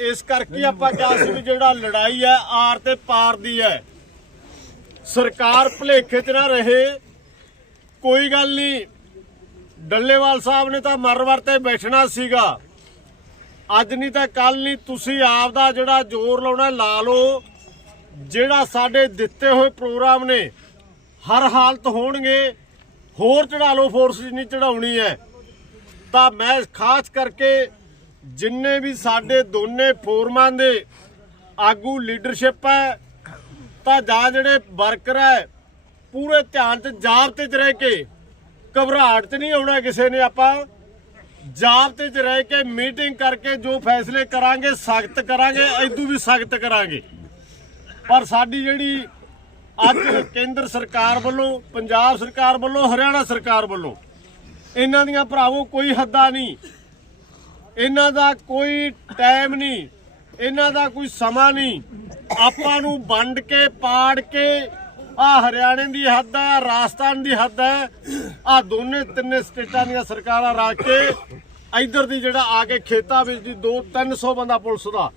ਇਸ ਕਰਕੇ ਆਪਾਂ ਕਿਹਾ ਸੀ ਵੀ ਜਿਹੜਾ ਲੜਾਈ ਹੈ, ਆਰ ਤੇ ਪਾਰ ਦੀ ਹੈ। ਸਰਕਾਰ ਭਲੇਖੇ 'ਚ ਨਾ ਰਹੇ। ਕੋਈ ਗੱਲ ਨਹੀਂ। ਡੱਲੇਵਾਲ ਸਾਹਿਬ ਨੇ ਤਾਂ ਮਰਵਰ ਤੇ ਬੈਠਣਾ ਸੀਗਾ। ਅੱਜ ਨਹੀਂ ਤਾਂ ਕੱਲ ਨਹੀਂ, ਤੁਸੀਂ ਆਪ ਦਾ ਜਿਹੜਾ ਜ਼ੋਰ ਲਾਉਣਾ, ਲਾ ਲਓ। ਜਿਹੜਾ ਸਾਡੇ ਦਿੱਤੇ ਹੋਏ ਪ੍ਰੋਗਰਾਮ ਨੇ, ਹਰ ਹਾਲਤ ਹੋਣਗੇ। ਹੋਰ ਚੜਾ ਲਓ ਫੋਰਸ ਜਿੰਨੀ ਚੜਾਉਣੀ ਹੈ। ਤਾਂ ਮੈਂ ਖਾਸ ਕਰਕੇ ਜਿੰਨੇ ਵੀ ਸਾਡੇ ਦੋਨੇ ਫੋਰਮਾਂ ਦੇ ਆਗੂ ਲੀਡਰਸ਼ਿਪ ਹੈ, ਤਾਂ ਜਾਂ ਜਿਹੜੇ ਵਰਕਰ ਹੈ, ਪੂਰੇ ਧਿਆਨ ਚ ਜਾਬਤੇ ਚ ਰਹਿ ਕੇ ਘਬਰਾਹਟ ਚ ਨਹੀਂ ਆਉਣਾ ਕਿਸੇ ਨੇ ਆਪਾਂ। ਜਾਬਤੇ ਚ ਰਹਿ ਕੇ ਮੀਟਿੰਗ ਕਰਕੇ ਜੋ ਫੈਸਲੇ ਕਰਾਂਗੇ, ਸਖਤ ਕਰਾਂਗੇ ਐਦੂ ਵੀ ਸਖਤ ਕਰਾਂਗੇ। ਪਰ ਸਾਡੀ ਜਿਹੜੀ ਅੱਜ ਕੇਂਦਰ ਸਰਕਾਰ ਵੱਲੋਂ, ਪੰਜਾਬ ਸਰਕਾਰ ਵੱਲੋਂ, ਹਰਿਆਣਾ ਸਰਕਾਰ ਵੱਲੋਂ, ਇਹਨਾਂ ਦੀਆਂ ਭਰਾਵੋ ਕੋਈ ਹੱਦਾਂ ਨਹੀਂ। ਇਹਨਾਂ ਦਾ ਕੋਈ ਟਾਈਮ ਨਹੀਂ, ਇਹਨਾਂ ਦਾ ਕੋਈ ਸਮਾਂ ਨਹੀਂ। ਆਪਾਂ ਨੂੰ ਵੰਡ ਕੇ, ਪਾੜ ਕੇ, ਆ ਹਰਿਆਣੇ ਦੀ ਹੱਦ ਹੈ ਰਾਜਸਥਾਨ ਦੀ ਹੱਦ ਹੈ, ਆ ਦੋਨੇ ਤਿੰਨੇ ਸਟੇਟਾਂ ਦੀਆਂ ਸਰਕਾਰਾਂ ਰੱਖ ਕੇ ਇੱਧਰ ਦੀ ਜਿਹੜਾ ਆ ਕੇ ਖੇਤਾਂ ਵਿੱਚ ਦੀ 2 300 ਬੰਦਾ ਪੁਲਿਸ ਦਾ।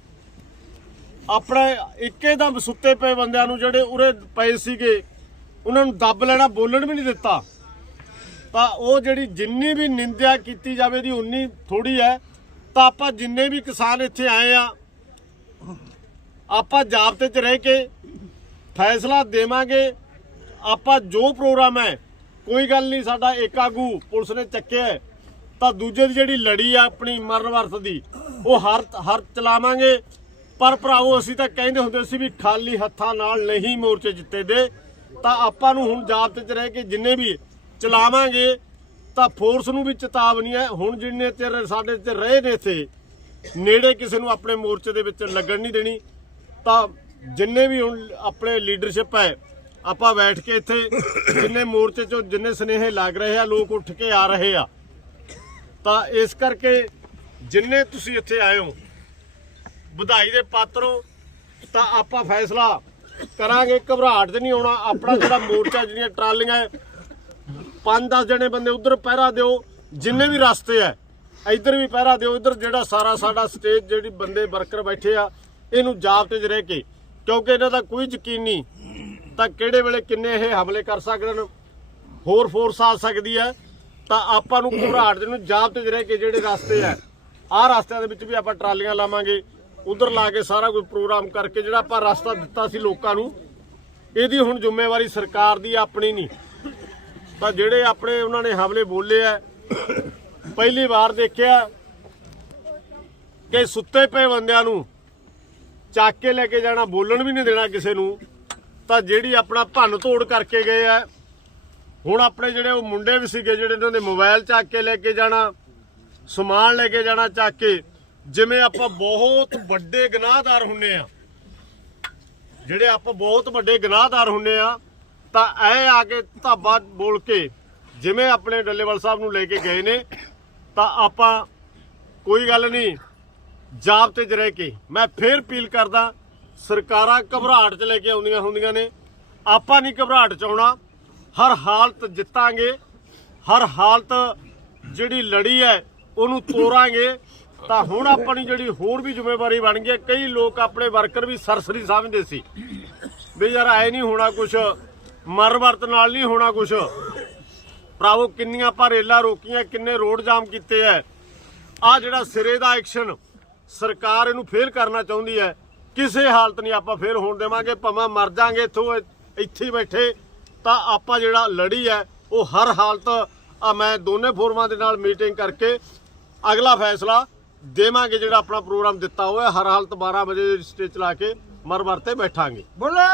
ਆਪਣੇ ਇੱਕੇ ਦਮ ਸੁੱਤੇ ਪਏ ਬੰਦਿਆਂ ਨੂੰ ਜਿਹੜੇ ਉਰੇ ਪਏ ਸੀਗੇ, ਉਹਨਾਂ ਨੂੰ ਦੱਬ ਲੈਣਾ, ਬੋਲਣ ਵੀ ਨਹੀਂ ਦਿੱਤਾ। ਤਾਂ ਉਹ ਜਿਹੜੀ ਜਿੰਨੀ ਵੀ ਨਿੰਦਿਆ ਕੀਤੀ ਜਾਵੇ ਦੀ ਉਨੀ ਥੋੜੀ ਹੈ। ਤਾਂ ਆਪਾਂ ਜਿੰਨੇ ਵੀ ਕਿਸਾਨ ਇੱਥੇ ਆਏ ਆ, ਆਪਾਂ ਜਾਬਤੇ 'ਚ ਰਹਿ ਕੇ ਫੈਸਲਾ ਦੇਵਾਂਗੇ। ਆਪਾਂ ਜੋ ਪ੍ਰੋਗਰਾਮ ਹੈ, ਕੋਈ ਗੱਲ ਨਹੀਂ, ਸਾਡਾ ਇੱਕ ਆਗੂ ਪੁਲਿਸ ਨੇ ਚੱਕਿਆ ਤਾਂ ਦੂਜੇ ਦੀ ਜਿਹੜੀ ਲੜੀ ਆ ਆਪਣੀ ਮਰਨ ਵਰਤ ਦੀ, ਉਹ ਹਰ ਹਰ ਚਲਾਵਾਂਗੇ। ਪਰ ਭਰਾਓ ਅਸੀਂ ਤਾਂ ਕਹਿੰਦੇ ਹੁੰਦੇ ਸੀ ਵੀ ਖਾਲੀ ਹੱਥਾਂ ਨਾਲ ਨਹੀਂ ਮੋਰਚੇ ਜਿੱਤੇ ਦੇ ਤਾਂ ਆਪਾਂ ਨੂੰ ਹੁਣ ਜਾਬਤੇ 'ਚ ਰਹਿ ਕੇ ਜਿੰਨੇ ਵੀ ਚਲਾਵਾਂਗੇ ਤਾਂ ਫੋਰਸ ਨੂੰ ਵੀ ਚੇਤਾਵਨੀ ਹੈ। ਹੁਣ ਜਿੰਨੇ ਚਿਰ ਸਾਡੇ ਤੇ ਰਹੇ ਨੇ ਇੱਥੇ, ਨੇੜੇ ਕਿਸੇ ਨੂੰ ਆਪਣੇ ਮੋਰਚੇ ਦੇ ਵਿੱਚ ਲੱਗਣ ਨਹੀਂ ਦੇਣੀ, ਤਾਂ ਜਿੰਨੇ ਵੀ ਹੁਣ ਆਪਣੇ ਲੀਡਰਸ਼ਿਪ ਹੈ, ਆਪਾਂ ਬੈਠ ਕੇ ਇੱਥੇ ਜਿੰਨੇ ਮੋਰਚੇ ਚੋਂ ਜਿੰਨੇ ਸਨੇਹ ਲੱਗ ਰਹੇ ਆ, ਲੋਕ ਉੱਠ ਕੇ ਆ ਰਹੇ ਆ। ਤਾਂ ਇਸ ਕਰਕੇ ਜਿੰਨੇ ਤੁਸੀਂ ਇੱਥੇ ਆਏ ਹੋ, ਵਧਾਈ ਦੇ ਪਾਤਰੋ, ਤਾਂ ਆਪਾਂ ਫੈਸਲਾ ਕਰਾਂਗੇ। ਘਬਰਾਹਟ 'ਚ ਨਹੀਂ ਆਉਣਾ। ਆਪਣਾ ਜਿਹੜਾ ਮੋਰਚਾ, ਜਿਹੜੀਆਂ ਟਰਾਲੀਆਂ ਹੈ, ਪੰਜ 10 ਜਣੇ ਬੰਦੇ ਉਧਰ ਪਹਿਰਾ ਦਿਓ ਜਿੰਨੇ ਵੀ ਰਸਤੇ ਐ ਇੱਧਰ ਵੀ ਪਹਿਰਾ ਦਿਓ ਇੱਧਰ ਜਿਹੜਾ ਸਾਰਾ ਸਾਡਾ ਸਟੇਜ ਜਿਹੜੀ ਬੰਦੇ ਵਰਕਰ ਬੈਠੇ ਆ ਇਹਨੂੰ ਜਾਬਤੇ 'ਚ ਰਹਿ ਕੇ ਕਿਉਂਕਿ ਇਹਨਾਂ ਦਾ ਕੋਈ ਯਕੀਨ ਨਹੀਂ ਤਾਂ ਕਿਹੜੇ ਵੇਲੇ ਕਿੰਨੇ ਇਹ ਹਮਲੇ ਕਰ ਸਕਦੇ ਨੇ ਹੋਰ ਫੋਰਸ ਆ ਸਕਦੀ ਹੈ ਤਾਂ ਆਪਾਂ ਨੂੰ ਘਬਰਾਹਟ ਦੇ ਨੂੰ ਜਾਬਤੇ 'ਚ ਰਹਿ ਕੇ ਜਿਹੜੇ ਰਸਤੇ ਆ ਆਹ ਰਸਤਿਆਂ ਦੇ ਵਿੱਚ ਵੀ ਆਪਾਂ ਟਰਾਲੀਆਂ ਲਾਵਾਂਗੇ ਉਧਰ ਲਾ ਕੇ ਸਾਰਾ ਕੋਈ ਪ੍ਰੋਗਰਾਮ ਕਰਕੇ ਜਿਹੜਾ ਆਪਾਂ ਰਸਤਾ ਦਿੱਤਾ ਸੀ ਲੋਕਾਂ ਨੂੰ ਇਹਦੀ ਹੁਣ ਜ਼ਿੰਮੇਵਾਰੀ ਸਰਕਾਰ ਦੀ ਆਪਣੀ ਨਹੀਂ। ਤਾਂ ਜਿਹੜੇ ਆਪਣੇ ਉਹਨਾਂ ਨੇ ਹਮਲੇ ਬੋਲੇ ਆ, ਪਹਿਲੀ ਵਾਰ ਦੇਖਿਆ ਕਿ ਸੁੱਤੇ ਪਏ ਬੰਦਿਆਂ ਨੂੰ ਚੱਕ ਕੇ ਲੈ ਕੇ ਜਾਣਾ, ਬੋਲਣ ਵੀ ਨਹੀਂ ਦੇਣਾ ਕਿਸੇ ਨੂੰ, ਤਾਂ ਜਿਹੜੀ ਆਪਣਾ ਭੰਨ ਤੋੜ ਕਰਕੇ ਗਏ ਆ, ਹੁਣ ਆਪਣੇ ਜਿਹੜੇ ਉਹ ਮੁੰਡੇ ਵੀ ਸੀਗੇ, ਜਿਹੜੇ ਇਹਨਾਂ ਦੇ ਮੋਬਾਈਲ ਚੱਕ ਕੇ ਲੈ ਕੇ ਜਾਣਾ, ਸਮਾਨ ਲੈ ਕੇ ਜਾਣਾ ਚੱਕ ਕੇ, ਜਿਵੇਂ ਆਪਾਂ ਬਹੁਤ ਵੱਡੇ ਗੁਨਾਹਦਾਰ ਹੁੰਨੇ ਆ, ਜਿਹੜੇ ਆਪਾਂ ਬਹੁਤ ਵੱਡੇ ਗੁਨਾਹਦਾਰ ਹੁੰਨੇ ਆ ਤਾਂ ਐ ਆ ਕੇ ਧਾਬਾ ਬੋਲ ਕੇ ਜਿਵੇਂ ਆਪਣੇ ਡੱਲੇਵਾਲ ਸਾਹਿਬ ਨੂੰ ਲੈ ਕੇ ਗਏ ਨੇ, ਤਾਂ ਆਪਾਂ ਕੋਈ ਗੱਲ ਨਹੀਂ ਜਾਬਤੇ 'ਚ ਰਹਿ ਕੇ। ਮੈਂ ਫੇਰ ਅਪੀਲ ਕਰਦਾ, ਸਰਕਾਰਾਂ ਘਬਰਾਹਟ 'ਚ ਲੈ ਕੇ ਆਉਂਦੀਆਂ ਹੁੰਦੀਆਂ ਨੇ। ਆਪਾਂ ਨਹੀਂ ਘਬਰਾਹਟ 'ਚ ਆਉਣਾ। ਹਰ ਹਾਲਤ ਜਿੱਤਾਂਗੇ। ਹਰ ਹਾਲਤ ਜਿਹੜੀ ਲੜੀ ਹੈ, ਉਹਨੂੰ ਤੋੜਾਂਗੇ ਤਾਂ ਹੁਣ ਆਪਣੀ ਜਿਹੜੀ ਹੋਰ ਵੀ ਜ਼ਿੰਮੇਵਾਰੀ ਬਣ ਗਈ ਹੈ। ਕਈ ਲੋਕ ਆਪਣੇ ਵਰਕਰ ਵੀ ਸਰਸਰੀ ਸਮਝਦੇ ਸੀ। ਵੀ ਯਾਰ ਐ ਨਹੀਂ ਹੋਣਾ ਕੁਛ। ਮਰ ਵਰਤ ਨਾਲ ਨਹੀਂ ਹੋਣਾ ਕੁਛ। ਭਰਾਵੋ, ਕਿੰਨੀਆਂ ਆਪਾਂ ਰੇਲਾਂ ਰੋਕੀਆਂ, ਕਿੰਨੇ ਰੋਡ ਜਾਮ ਕੀਤੇ ਐ। ਆ ਜਿਹੜਾ ਸਿਰੇ ਦਾ ਐਕਸ਼ਨ ਸਰਕਾਰ ਇਹਨੂੰ ਫੇਲ ਕਰਨਾ ਚਾਹੁੰਦੀ ਹੈ ਕਿਸੇ ਹਾਲਤ ਨਹੀਂ ਆਪਾਂ ਫੇਰ ਹੋਣ ਦੇਵਾਂਗੇ, ਭਾਵੇਂ ਮਰ ਜਾਾਂਗੇ ਇੱਥੋਂ, ਇੱਥੇ ਬੈਠੇ। ਤਾਂ ਆਪਾਂ ਜਿਹੜਾ ਲੜੀ ਹੈ ਉਹ ਹਰ ਹਾਲਤ, ਆ ਮੈਂ ਦੋਨੇ ਫੋਰਮਾਂ ਦੇ ਨਾਲ ਮੀਟਿੰਗ ਕਰਕੇ ਅਗਲਾ ਫੈਸਲਾ ਦੇਵਾਂਗੇ ਜਿਹੜਾ ਆਪਣਾ ਪ੍ਰੋਗਰਾਮ ਦਿੱਤਾ ਹੋਇਆ, ਹਰ ਹਾਲਤ 12 ਵਜੇ ਸਟੇਜ ਚਲਾ ਕੇ ਮਰ ਮਰ ਤੇ ਬੈਠਾਂਗੇ। ਬੋਲੇ!